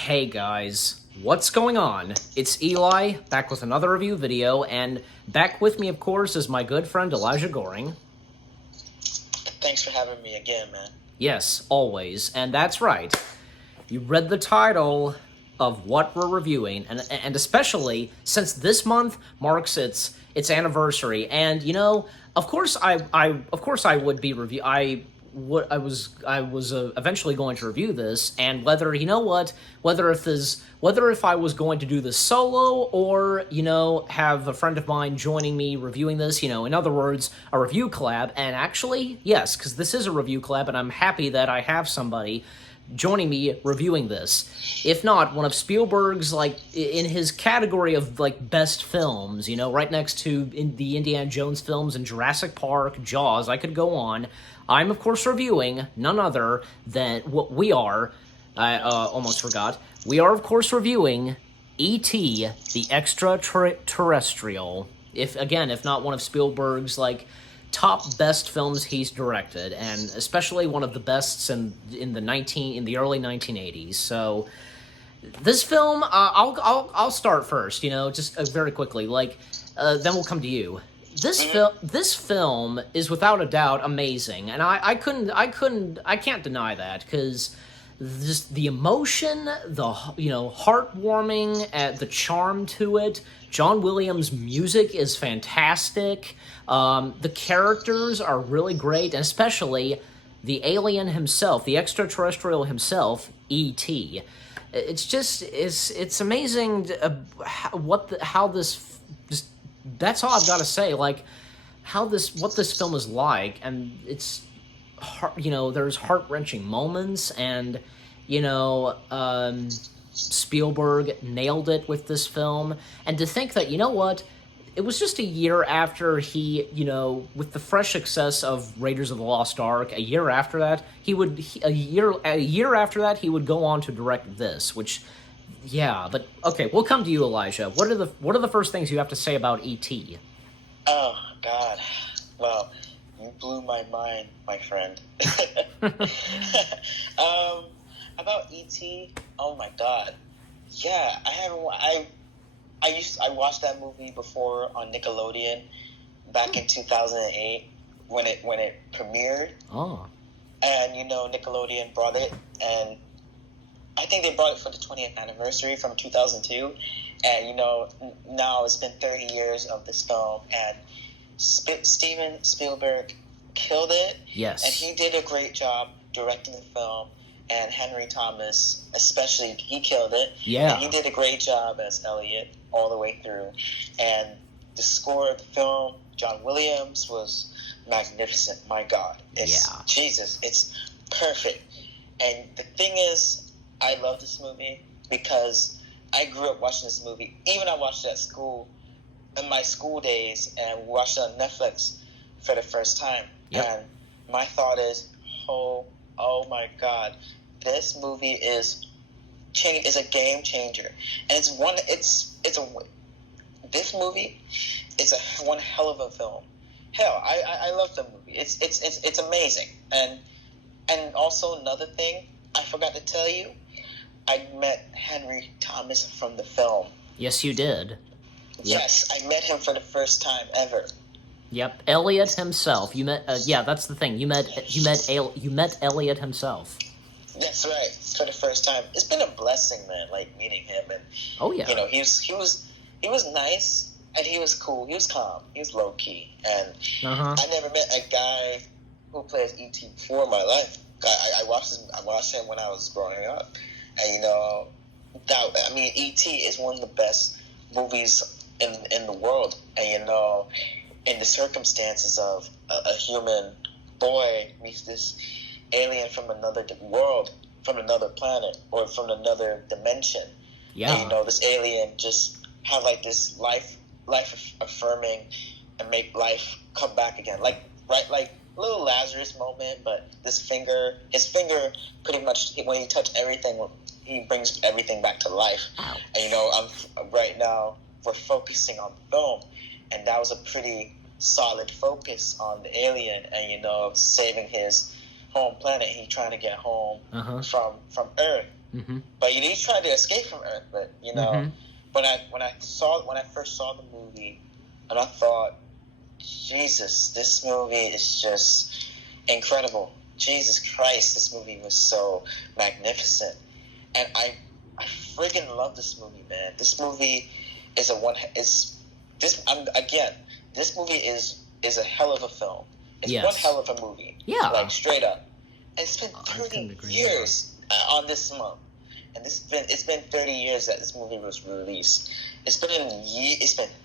Hey guys, what's going on? It's Eli, back with another review video, and back with me, of course, is my good friend Elijah Goring. Thanks for having me again, man. Yes, always, and that's right. You read the title of what we're reviewing, and especially since this month marks its anniversary, and of course I would be review. I was eventually going to review this, and whether if I was going to do this solo or have a friend of mine joining me reviewing this, in other words, a review collab. And actually, yes, because this is a review collab, and I'm happy that I have somebody joining me reviewing this. If not, one of Spielberg's, in his category of, best films, right next to the Indiana Jones films and Jurassic Park, Jaws, I could go on. I'm, of course, reviewing none other than what we are. I almost forgot. We are, of course, reviewing E.T., the Extra-Terrestrial. If not one of Spielberg's, top best films he's directed, and especially one of the bests in the early 1980s. So this film, I'll start first. Just very quickly. Then we'll come to you. This film is without a doubt amazing, and I can't deny that, because just the emotion, the heartwarming, the charm to it. John Williams' music is fantastic. The characters are really great, and especially the alien himself, the extraterrestrial himself, E.T. It's amazing how this. That's all I've got to say. what this film is like, and it's there's heart-wrenching moments, and Spielberg nailed it with this film. And to think that it was just a year after he, with the fresh success of Raiders of the Lost Ark, a year after that he would go on to direct this, which. Yeah, but okay, we'll come to you, Elijah. What are the first things you have to say about E.T.? Oh, God. Well, you blew my mind, my friend. About E.T., oh my God. Yeah, I watched that movie before on Nickelodeon back in 2008 when it premiered. Oh. And Nickelodeon brought it, and I think they brought it for the 20th anniversary from 2002, and now it's been 30 years of this film, and Steven Spielberg killed it. Yes, and he did a great job directing the film, and Henry Thomas especially, he killed it. Yeah, and he did a great job as Elliot all the way through, and the score of the film, John Williams, was magnificent. My God, Jesus, it's perfect. And the thing is, I love this movie because I grew up watching this movie. Even I watched it at school, in my school days, and watched it on Netflix for the first time. Yep. And my thought is, oh my God, this movie is a game changer, and this movie is one hell of a film. Hell, I love the movie. It's amazing. And also another thing I forgot to tell you. I met Henry Thomas from the film. Yes, you did. Yep. Yes, I met him for the first time ever. Yep, Elliot himself. You met. That's the thing. You met Elliot himself. That's right, for the first time. It's been a blessing, man. Meeting him, and oh yeah, he was nice, and he was cool. He was calm. He was low key, and I never met a guy who plays E.T. before in my life. I watched him when I was growing up. And E.T. is one of the best movies in the world. And in the circumstances of a human boy meets this alien from another world, from another planet, or from another dimension. Yeah. And this alien just have this life affirming and make life come back again. Little Lazarus moment, but his finger pretty much, when he touched everything, he brings everything back to life. Ow. And right now we're focusing on the film, and that was a pretty solid focus on the alien and saving his home planet. He's trying to get home from Earth, But you try to escape from Earth. But when I first saw the movie, and I thought, Jesus, this movie is just incredible. Jesus Christ, this movie was so magnificent, and I freaking love this movie, man. This movie is this movie is a hell of a film. It's one hell of a movie. Yeah. Like, straight up. And it's been 30 years on this month. And it's been 30 years that this movie was released. It's been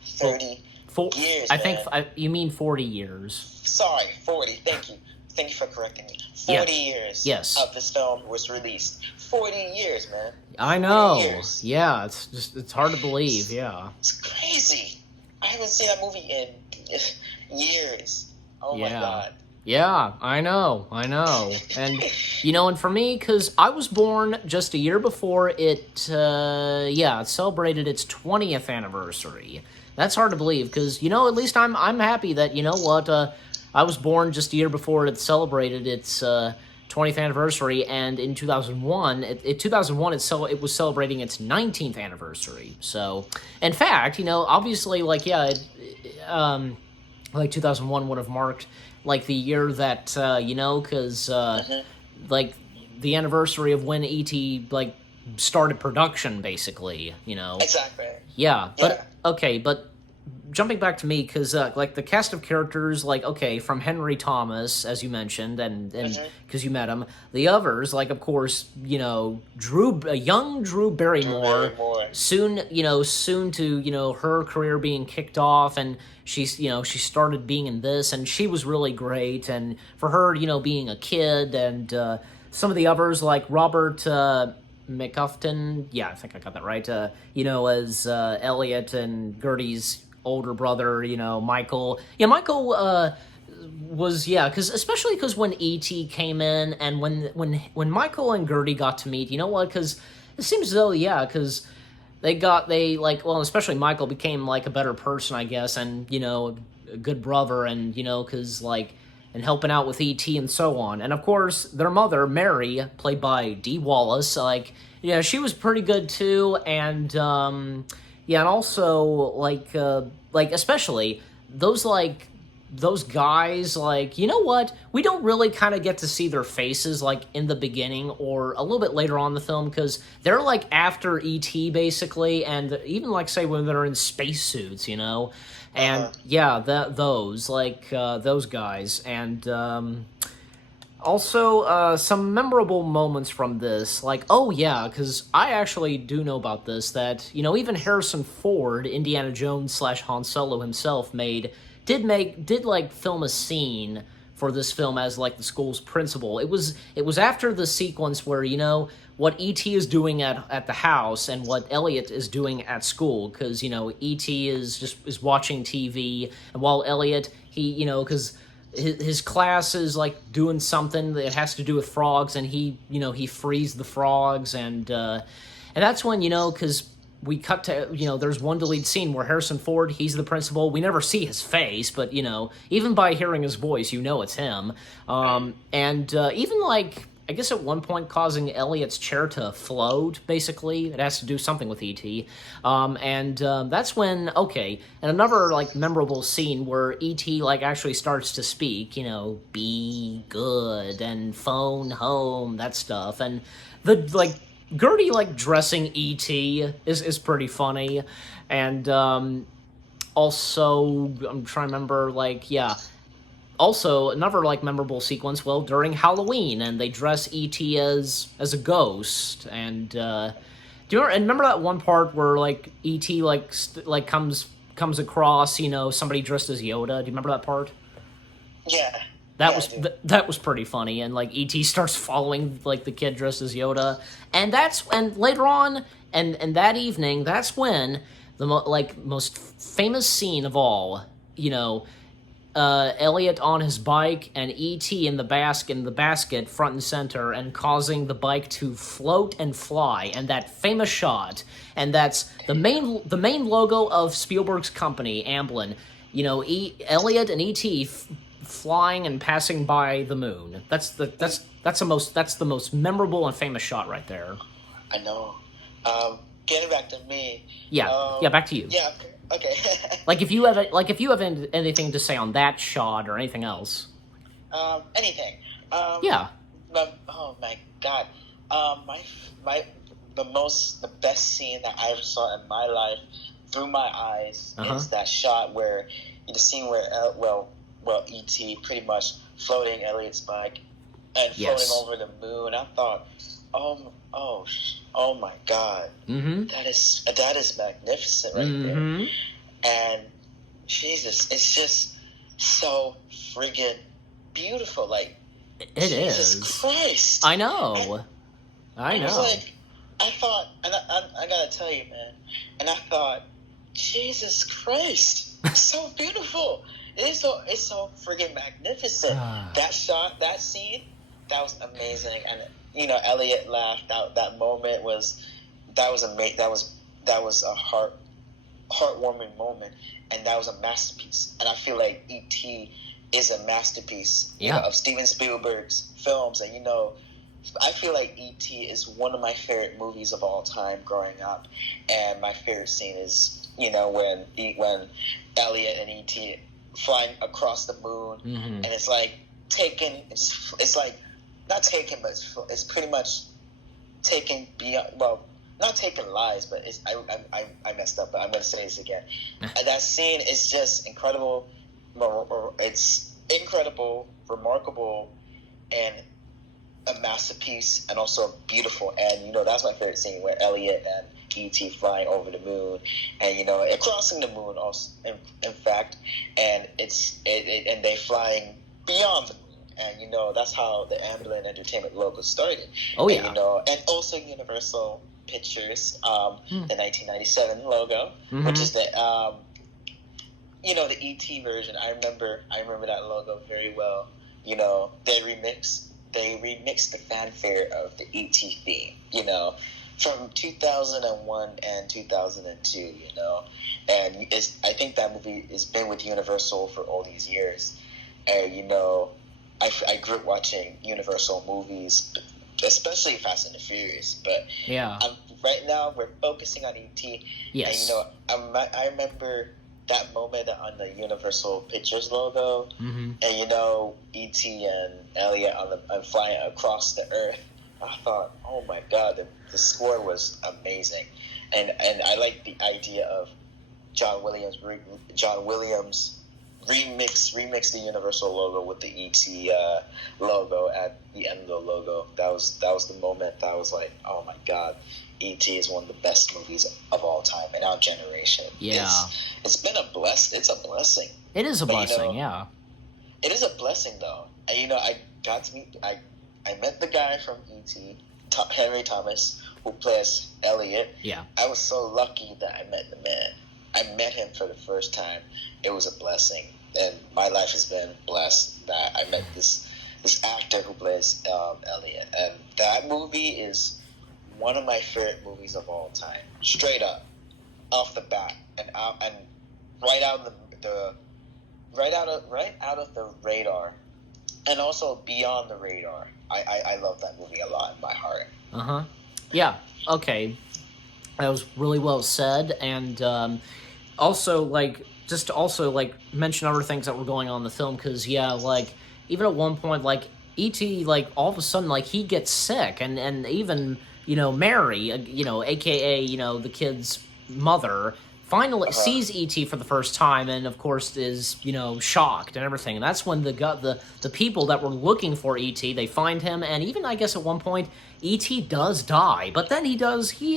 30 years, I think you mean 40 years. Sorry, 40. Thank you. Thank you for correcting me. 40 years of this film was released. 40 years, man. I know. Yeah, it's hard to believe, yeah. It's crazy. I haven't seen that movie in years. Oh my God. Yeah, I know. And, and for me, because I was born just a year before it celebrated its 20th anniversary. That's hard to believe, because, at least I'm happy that, I was born just a year before it celebrated its 20th anniversary, and in 2001, it was celebrating its 19th anniversary. So, in fact, obviously, 2001 would have marked, the year that, because, the anniversary of when E.T., started production, basically, Exactly. Yeah, but, okay, but jumping back to me, because, the cast of characters, from Henry Thomas, as you mentioned, and because you met him, the others, of course, young Drew Barrymore, soon to, her career being kicked off, and she started being in this, and she was really great, and for her, being a kid, and some of the others, like Robert McUfton, yeah, I think I got that right, as Elliot and Gertie's older brother, Michael. Yeah, Michael was, especially because when E.T. came in, and when Michael and Gertie got to meet, because it seems as though, because especially Michael became, a better person, I guess, and, a good brother, and, because, and helping out with E.T. and so on. And, of course, their mother, Mary, played by Dee Wallace, she was pretty good, too, and, and also, especially, those guys, we don't really kind of get to see their faces, in the beginning or a little bit later on in the film, because they're, after E.T., basically, and even, say, when they're in spacesuits, and, those guys, and, also, some memorable moments from this, because I actually do know about this, that, even Harrison Ford, Indiana Jones / Han Solo himself, did film a scene for this film as, the school's principal. It was after the sequence where, what E.T. is doing at the house and what Elliot is doing at school, because, E.T. is watching TV, and while Elliot, he, because his class is doing something that has to do with frogs, and he frees the frogs, and that's when, because we cut to, there's one deleted scene where Harrison Ford, he's the principal. We never see his face, but, even by hearing his voice, it's him. And even, I guess at one point causing Elliot's chair to float, basically. It has to do something with E.T. And that's when, and another, memorable scene where E.T., actually starts to speak, be good, and phone home, that stuff. And the, Gertie, dressing E.T. is pretty funny. And also, I'm trying to remember, also, another, memorable sequence, during Halloween, and they dress E.T. as a ghost, and, do you remember that one part where, E.T., comes across, somebody dressed as Yoda? Do you remember that part? Yeah. That was pretty funny, and, E.T. starts following, the kid dressed as Yoda, and later on, and that evening, that's when the, most famous scene of all, Elliot on his bike and E.T. in the basket front and center, and causing the bike to float and fly, and that famous shot, and that's the main logo of Spielberg's company, Amblin. Elliot and E.T. flying and passing by the moon. That's the most memorable and famous shot right there. I know. Getting back to me. Yeah, back to you. Yeah. Okay. Like if you have anything to say on that shot or anything else. Anything. Yeah. Oh my God. The best scene that I ever saw in my life through my eyes is that shot where the scene where E.T. pretty much floating Elliot's bike and floating over the moon. I thought, oh my God, that is magnificent right there. And Jesus, it's just so friggin' beautiful. Like, Jesus Christ. I know. I know. It was like, I thought, and I gotta tell you, man, and I thought, Jesus Christ, it's so beautiful. It's so friggin' magnificent. That shot, that scene, that was amazing. And Elliot laughed. That moment was amazing. That was a heartwarming moment, and that was a masterpiece. And I feel like E.T. is a masterpiece of Steven Spielberg's films. And I feel like E.T. is one of my favorite movies of all time growing up. And my favorite scene is when Elliot and E.T. flying across the moon, and it's like taken. It's like not taken, but it's pretty much taken beyond. Well, not taking lives, but I messed up. But I'm gonna say this again. That scene is just incredible. It's incredible, remarkable, and a masterpiece, and also beautiful. And that's my favorite scene, where Elliot and E.T. flying over the moon, and crossing the moon also. In fact, and and they flying beyond the moon. And that's how the Amblin Entertainment logo started. Oh yeah. And also Universal Pictures, the 1997 logo, which is the the E.T. version. I remember that logo very well. They remixed the fanfare of the E.T. theme. From 2001 and 2002. And I think that movie has been with Universal for all these years. And I grew up watching Universal movies, especially Fast and the Furious. But right now we're focusing on E.T. Yes. And I remember that moment on the Universal Pictures logo, and E.T. and Elliot on flying across the Earth. I thought, oh my God, the score was amazing, and I like the idea of John Williams remix the Universal logo with the E.T. Logo at the end of the logo. That was the moment that I was like, oh my God, E.T. is one of the best movies of all time in our generation. Yeah, it's been a blessing. It's a blessing. It is a blessing. Yeah, it is a blessing though. And I got to meet. I met the guy from E.T., Henry Thomas, who plays Elliot. Yeah. I was so lucky that I met the man. I met him for the first time. It was a blessing. And my life has been blessed that I met this actor who plays Elliot. And that movie is one of my favorite movies of all time. Straight up, off the bat, and right out of the radar, and also beyond the radar. I love that movie a lot in my heart. Yeah. Okay. That was really well said, and also mention other things that were going on in the film, because even at one point, E.T., all of a sudden, he gets sick, and even Mary, aka the kid's mother, finally sees E.T. for the first time, and of course is shocked and everything. And that's when the people that were looking for E.T., they find him, and even I guess at one point E.T. does die, but then he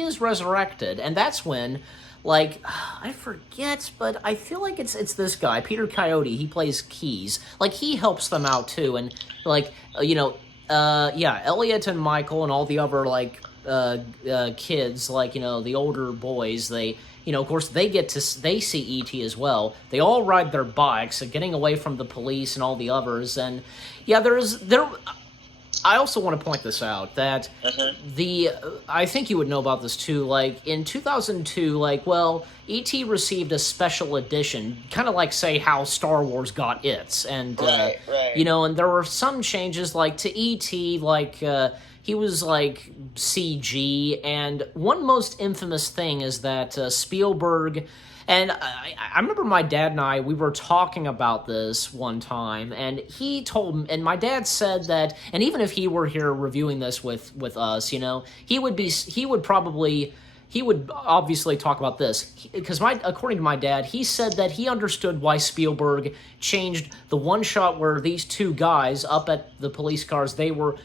is resurrected, and that's when I forget, but I feel like it's this guy, Peter Coyote. He plays Keys. He helps them out too, and Elliot and Michael and all the other kids, the older boys, they. Of course, they see E.T. as well. They all ride their bikes, getting away from the police and all the others. And I also want to point this out, that I think you would know about this too. In 2002, E.T. received a special edition, kind of say how Star Wars got its, and right. and there were some changes to E.T. he was like CG, and one most infamous thing is that Spielberg, and I remember my dad and we were talking about this one time, and he told me, and my dad said that, and even if he were here reviewing this with us, you know, he would obviously talk about this, because according to my dad, he said that he understood why Spielberg changed the one shot where these two guys up at the police cars, they were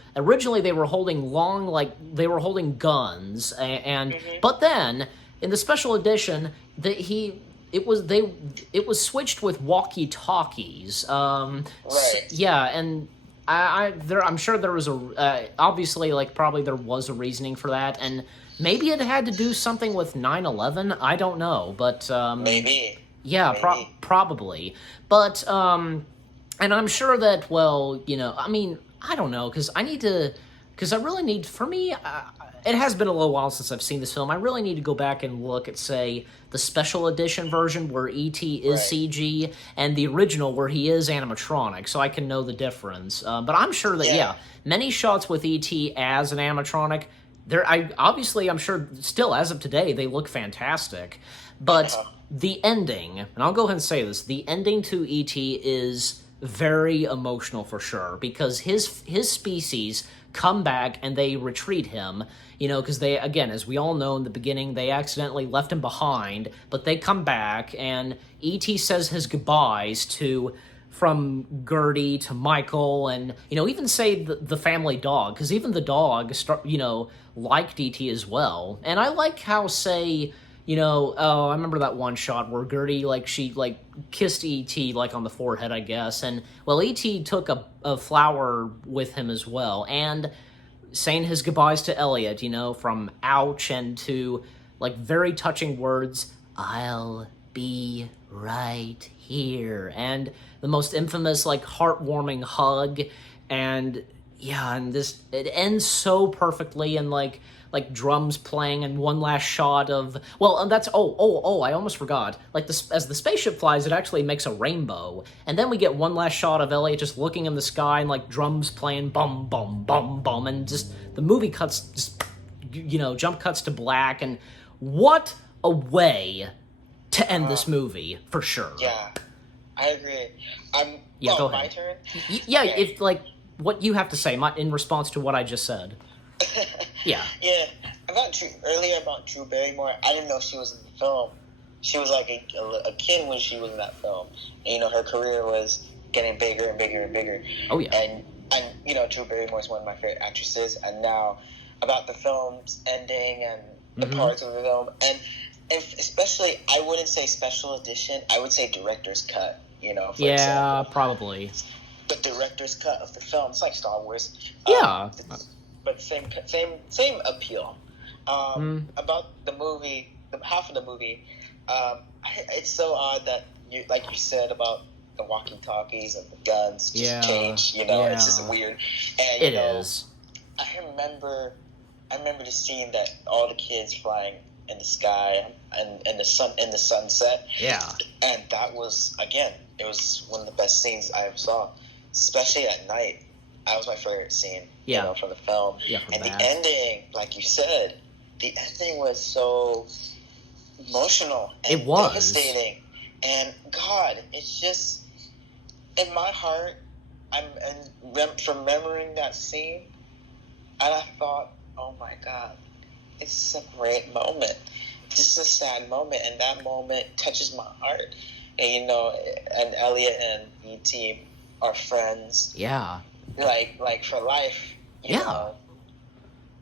holding holding guns, and but then in the special edition it was switched with walkie-talkies. Right. Yeah, and I'm sure there was obviously, like, probably there was a reasoning for that, and maybe it had to do something with 9/11. I don't know, but maybe. Yeah, maybe. Probably. But and I'm sure that, well, you know, I mean, I don't know, because I really need, for me, it has been a little while since I've seen this film. I really need to go back and look at, say, the special edition version where E.T. is CG, and the original where he is animatronic, so I can know the difference. But I'm sure that, many shots with E.T. as an animatronic, I'm sure still, as of today, they look fantastic. But the ending, and I'll go ahead and say this, the ending to E.T. is very emotional for sure, because his species come back and they retreat him, you know, because they, again, as we all know in the beginning, they accidentally left him behind, but they come back, and E.T. says his goodbyes from Gertie to Michael, and, you know, even say the family dog, because even the dog, liked E.T. as well. And I like how, say, you know, I remember that one shot where Gertie, she kissed E.T., on the forehead, I guess, and, well, E.T. took a flower with him as well, and saying his goodbyes to Elliot, you know, from ouch and to, very touching words, I'll be right here, and the most infamous, heartwarming hug, and, yeah, and it ends so perfectly, and, drums playing, and one last shot of, well, and that's, I almost forgot, as the spaceship flies, it actually makes a rainbow, and then we get one last shot of Elliot just looking in the sky, and, drums playing, bum, bum, bum, bum, and just, the movie cuts, jump cuts to black, and what a way to end this movie, for sure. Yeah, I agree. Go ahead. My turn? Yeah, okay. If, what you have to say, in response to what I just said. Yeah. Yeah. Earlier about Drew Barrymore, I didn't know she was in the film. She was a kid when she was in that film. And, her career was getting bigger and bigger and bigger. Oh, yeah. And Drew Barrymore is one of my favorite actresses. And now, about the film's ending and the parts of the film, and especially, I wouldn't say special edition, I would say director's cut, for example. Probably. The director's cut of the film, it's like Star Wars. Yeah. But same appeal. About the movie, half of the movie, it's so odd that you said about the walkie-talkies and the guns just change. It's just weird. And it is. I remember the scene that all the kids flying in the sky and the sunset. Yeah. And that was, again, it was one of the best scenes I ever saw, especially at night. That was my favorite scene, from the film. Yeah, and the ending, like you said, the ending was so emotional and it was devastating. And God, it's just, in my heart, from remembering that scene, and I thought, oh my God, it's a great moment. This is a sad moment, and that moment touches my heart. And and Elliot and E.T. are friends. Yeah. Like for life. You know,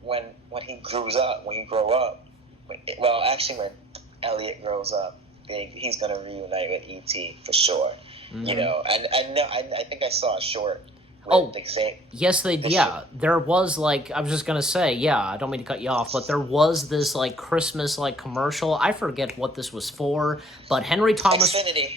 when he grow up. Well, actually, when Elliot grows up, he's gonna reunite with E.T. for sure. And I think I saw a short. Yes, they. Yeah, there was I was just gonna say. Yeah, I don't mean to cut you off, but there was this Christmas commercial. I forget what this was for, but Henry Thomas. Xfinity.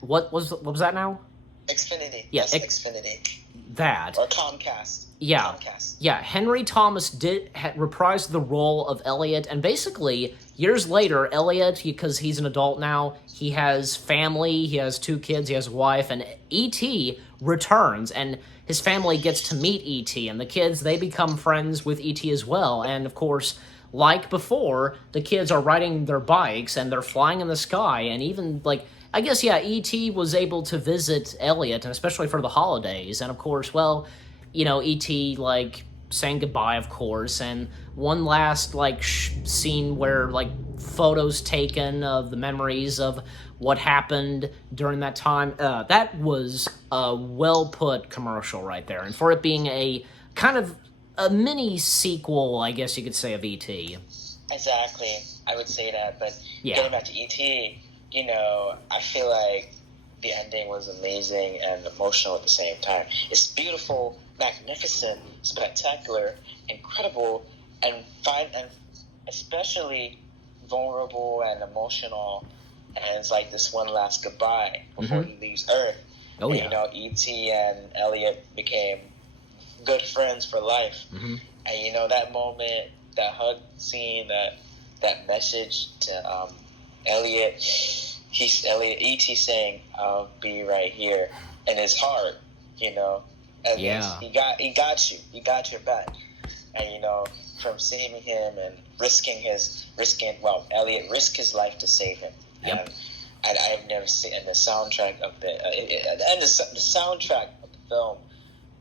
What was that now? Xfinity. Yeah, Xfinity. That. Or Comcast. Yeah. Comcast. Yeah, Henry Thomas reprised the role of Elliot, and basically, years later, Elliot, because he's an adult now, he has family, he has 2 kids, he has a wife, and E.T. returns, and his family gets to meet E.T., and the kids, they become friends with E.T. as well, and of course, like before, the kids are riding their bikes, and they're flying in the sky, and even, like, I guess, yeah, E.T. was able to visit Elliot, and especially for the holidays, and of course, well, you know, E.T., like, saying goodbye, of course, and one last, like, scene where, like, photos taken of the memories of what happened during that time. That was a well-put commercial right there, and for it being a kind of a mini sequel, I guess you could say, of E.T. Exactly, I would say that, but Yeah. getting back to E.T., you know, I feel like the ending was amazing and emotional at the same time. It's beautiful, magnificent, spectacular, incredible, and especially vulnerable and emotional. And it's like this one last goodbye before he leaves Earth. Oh, and, yeah. You know, E.T. and Elliot became good friends for life. And, you know, that moment, that hug scene, that message to Elliot, E.T. saying, "I'll be right here," in his heart, you know. And Yeah. he got you. He got your back. And, you know, from saving him and Elliot risked his life to save him. Yep. And I've never seen, and the soundtrack of the soundtrack of the film,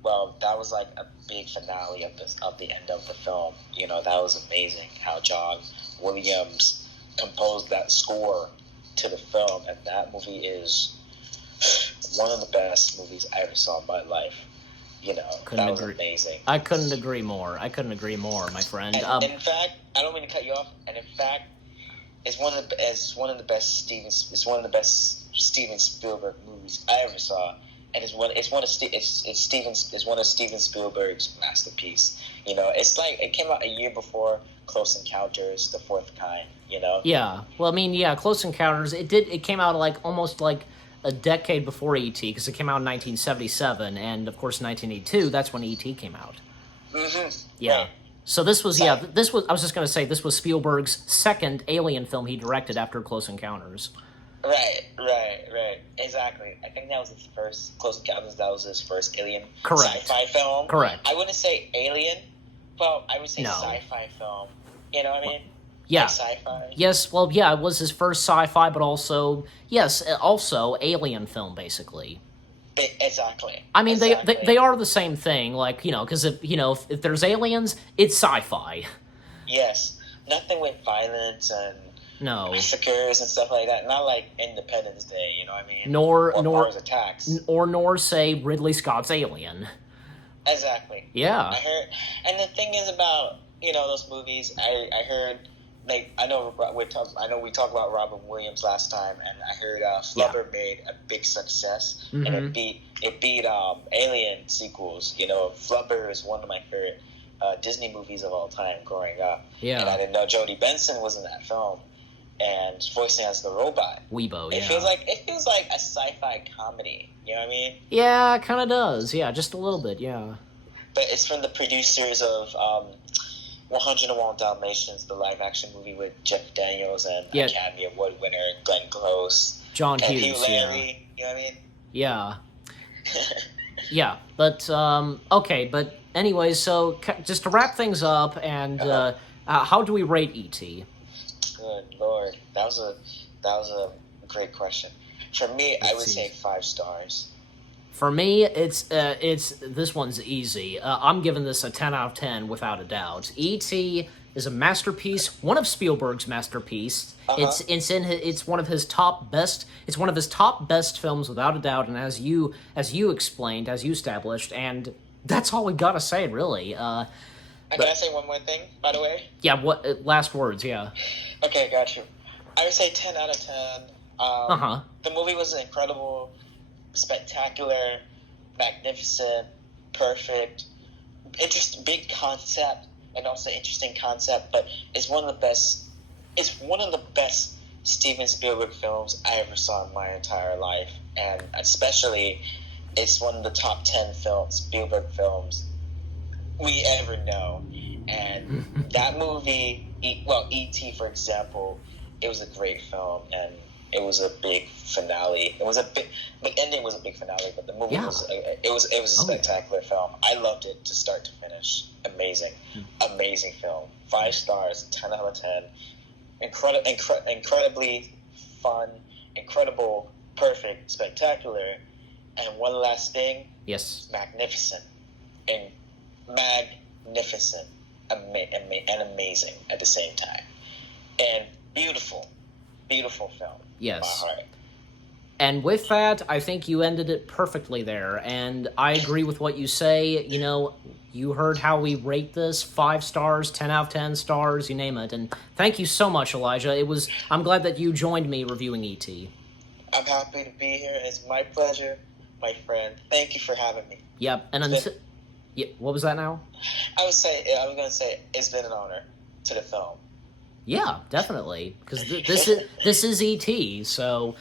well, that was like a big finale of the end of the film. You know, that was amazing how John Williams composed that score to the film, and that movie is one of the best movies I ever saw in my life. You know, that was amazing. I couldn't agree more, my friend. And in fact, I don't mean to cut you off. And in fact, it's one of the best Steven Spielberg movies I ever saw, and it's one of Steven Spielberg's masterpiece. You know, it's like it came out a year before Close Encounters, The Fourth Kind. You know. Yeah. Well, I mean, yeah, Close Encounters. It came out like almost like a decade before E.T. because it came out in 1977, and of course, 1982. That's when E.T. came out. Yeah. Right. So this was I was just gonna say this was Spielberg's second Alien film he directed after Close Encounters. Right. Exactly. I think that was his first Close Encounters. That was his first Alien sci-fi film. Correct. I wouldn't say Alien, but I would say No. sci-fi film. You know what I mean? Yeah. Like sci-fi. Yes. Well, yeah, it was his first sci-fi, but also also Alien film, basically. Exactly. I mean, exactly. they are the same thing, like, you know, because if there's aliens, it's sci-fi. Yes. Nothing with violence and No. massacres and stuff like that. Not like Independence Day, you know what I mean? Nor Mars Attacks. Nor say Ridley Scott's Alien. Exactly. Yeah. I heard, and the thing is about, you know, those movies, I heard, like, I know we talked about Robin Williams last time, and I heard Flubber made a big success, and it beat Alien sequels. You know, Flubber is one of my favorite Disney movies of all time growing up. Yeah. And I didn't know Jodie Benson was in that film, and voicing as the robot. Weebo, It feels like a sci-fi comedy. You know what I mean? Yeah, it kind of does. Yeah, just a little bit. Yeah. But it's from the producers of 101 Dalmatians, the live-action movie with Jeff Daniels and Academy Award winner Glenn Close. John and Hughes, Hugh Laurie, you know what I mean? Yeah. Yeah, but, okay, but anyway, so just to wrap things up, and how do we rate E.T.? Good Lord. That was a great question. For me, I would say 5 stars. For me, it's this one's easy. I'm giving this a 10 out of 10 without a doubt. E.T. is a masterpiece, one of Spielberg's masterpieces. It's one of his top best. It's one of his top best films without a doubt. And as you explained, as you established, and that's all we gotta say, really. Can I say one more thing, by the way? Yeah. What last words? Yeah. Okay, got you. I would say 10 out of 10. The movie was incredible, spectacular, magnificent, perfect, interesting, big concept, and also interesting concept. But it's one of the best. It's one of the best Steven Spielberg films I ever saw in my entire life, and especially, it's one of the top 10 Spielberg films we ever know. And that movie, E.T., for example, it was a great film, and it was a big finale. It was the ending was a big finale, but the movie was a spectacular film. I loved it to start to finish. Amazing film. 5 stars, 10 out of 10. Incredibly fun, incredible, perfect, spectacular. And one last thing. Yes. Magnificent. And amazing at the same time. And beautiful film. Yes. My heart. And with that, I think you ended it perfectly there. And I agree with what you say. You know, you heard how we rate this. 5 stars, 10 out of 10 stars, you name it. And thank you so much, Elijah. I'm glad that you joined me reviewing E.T. I'm happy to be here. It's my pleasure, my friend. Thank you for having me. Yep. And what was that now? I was going to say it's been an honor to the film. Yeah, definitely. Because this is E.T., so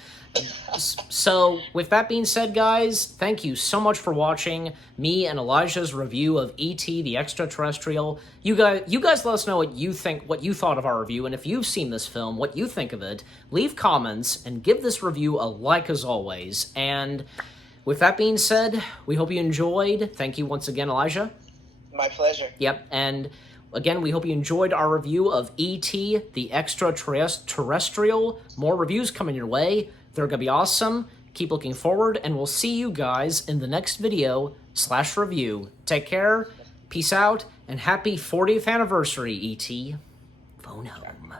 with that being said, guys, thank you so much for watching me and Elijah's review of E.T. the Extra-Terrestrial. You guys let us know what you thought of our review, and if you've seen this film, what you think of it. Leave comments and give this review a like as always. And with that being said, we hope you enjoyed. Thank you once again, Elijah. My pleasure. Yep, and again, we hope you enjoyed our review of E.T. the Extra-Terrestrial. More reviews coming your way. They're going to be awesome. Keep looking forward, and we'll see you guys in the next video/review. Take care, peace out, and happy 40th anniversary, E.T. Phone home.